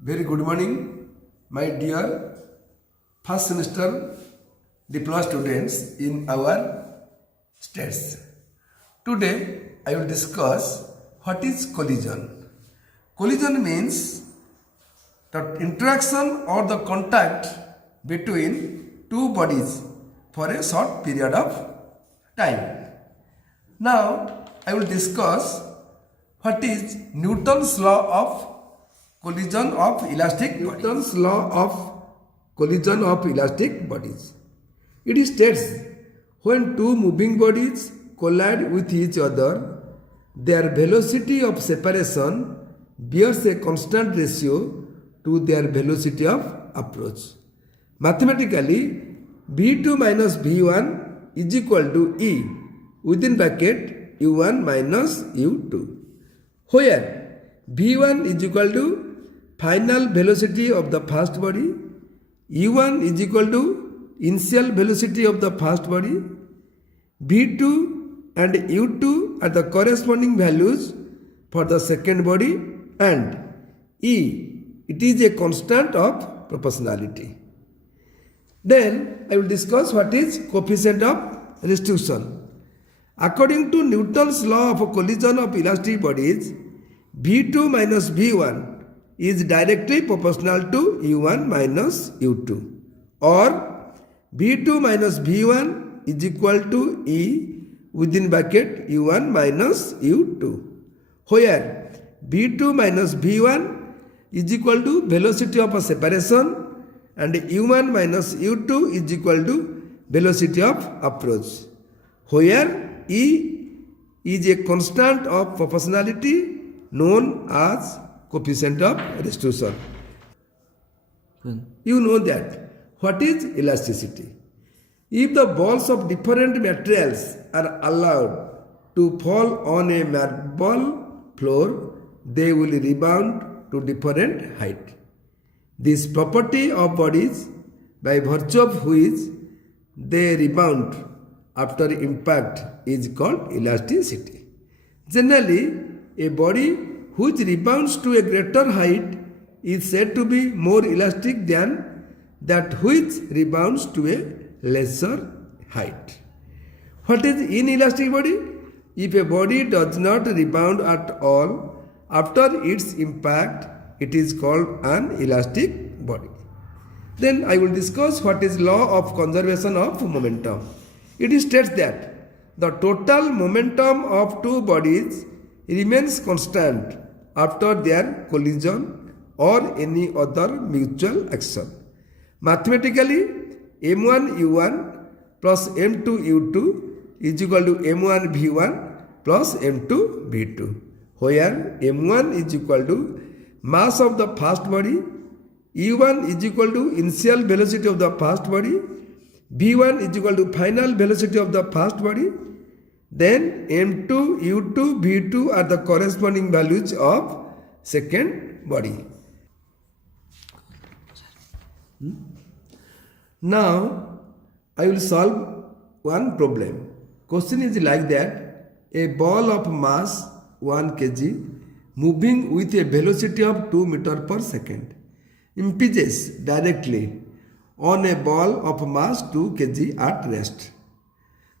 Very good morning, my dear first semester diploma students in our states. Today I will discuss what is collision. Collision means the interaction or the contact between two bodies for a short period of time. Now I will discuss what is Newton's law of collision of elastic bodies. Newton's law of collision of elastic bodies. It states when two moving bodies collide with each other, their velocity of separation bears a constant ratio to their velocity of approach. Mathematically, V2 minus V1 is equal to E within bracket U1 minus U2, where V1 is equal to final velocity of the first body, U1 is equal to initial velocity of the first body, V2 and U2 are the corresponding values for the second body, and E, it is a constant of proportionality. Then I will discuss what is coefficient of restriction. According to Newton's law of collision of elastic bodies, V2 minus V1 is directly proportional to U1 minus U2, or V2 minus V1 is equal to E within bracket U1 minus U2, where V2 minus V1 is equal to velocity of separation and U1 minus U2 is equal to velocity of approach, where E is a constant of proportionality known as coefficient of restriction. You know that what is elasticity. If the balls of different materials are allowed to fall on a marble floor, they will rebound to different height. This property of bodies, by virtue of which they rebound after impact, is called elasticity. Generally, a body which rebounds to a greater height is said to be more elastic than that which rebounds to a lesser height. What is inelastic body? If a body does not rebound at all after its impact, it is called an elastic body. Then I will discuss what is law of conservation of momentum. It states that the total momentum of two bodies remains constant after their collision or any other mutual action. Mathematically, M1U1 plus M2U2 is equal to M1V1 plus M2V2, where M1 is equal to mass of the first body, U1 is equal to initial velocity of the first body, V1 is equal to final velocity of the first body. Then M2, U2, V2 are the corresponding values of second body. Now I will solve one problem. Question is like that: a ball of mass 1 kg moving with a velocity of 2 meter per second impinges directly on a ball of mass 2 kg at rest.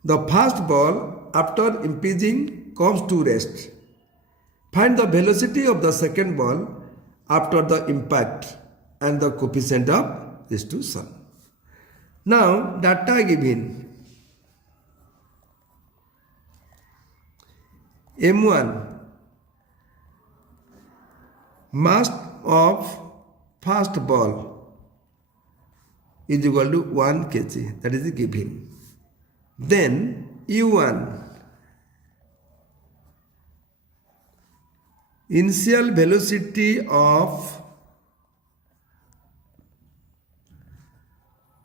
The first ball after impinging comes to rest. Find the velocity of the second ball after the impact and the coefficient of restriction. Now data given: M1, mass of first ball is equal to 1 kg, that is given. Then U1, initial velocity of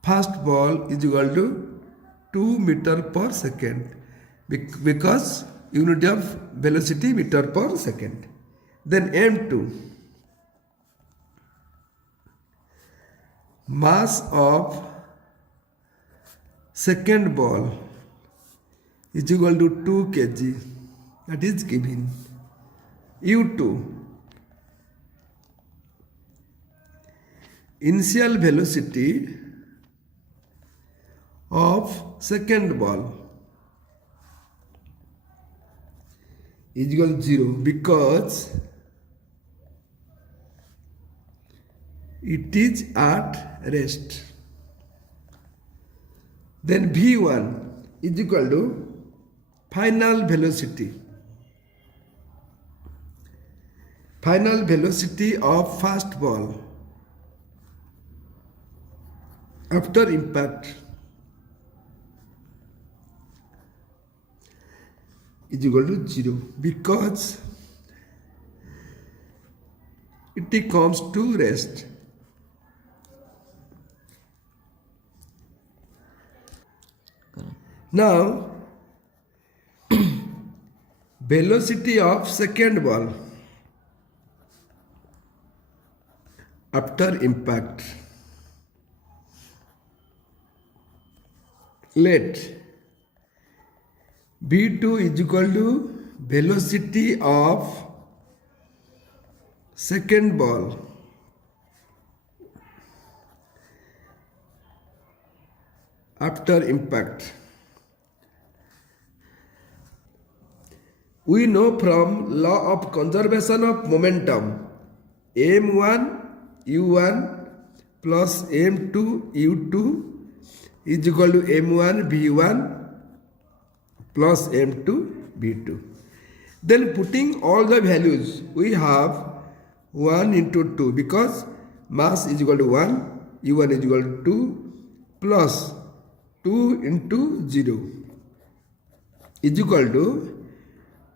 first ball is equal to 2 meter per second, because unit of velocity meter per second. Then M2, mass of second ball is equal to 2 kg, that is given. U2, initial velocity of second ball is equal to 0 because it is at rest. Then V1 is equal to final velocity. Final velocity of first ball after impact is equal to 0 because it comes to rest. Now, velocity of second ball after impact. Let V2 is equal to velocity of second ball after impact. We know from law of conservation of momentum m1 u1 plus m2 u2 is equal to m1 v1 plus m2 v2. Then putting all the values we have 1 into 2 because mass is equal to 1, u1 is equal to 2 plus 2 into 0 is equal to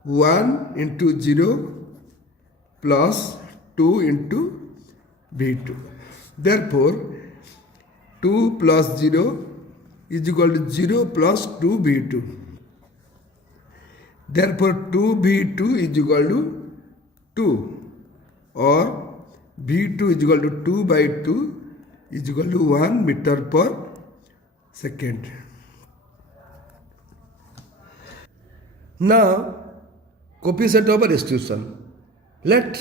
1 into 0 plus 2 into V2. Therefore, 2 plus 0 is equal to 0 plus 2 V2. Therefore, 2 V2 is equal to 2 or V2 is equal to 2 by 2 is equal to 1 meter per second. Now, coefficient of restitution. Let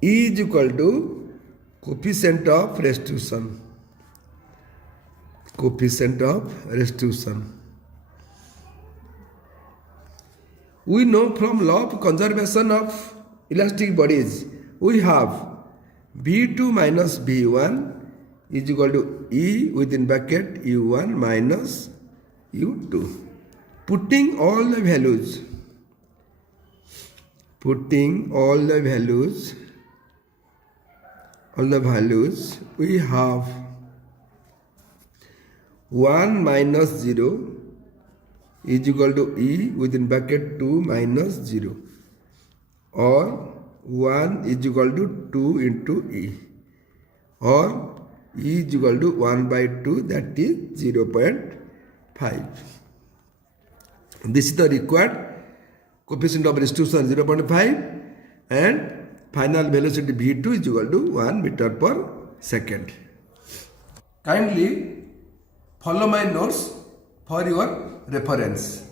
E is equal to coefficient of restitution. Coefficient of restitution. We know from law of conservation of elastic bodies, we have V2 minus V1 is equal to E within bracket U1 minus U2. Putting all the values we have 1 minus 0 is equal to E within bracket 2 minus 0 or 1 is equal to 2 into E or E is equal to 1 by 2 that is 0.5. This is the required coefficient of restitution 0.5 and final velocity V2 is equal to 1 meter per second. Kindly follow my notes for your reference.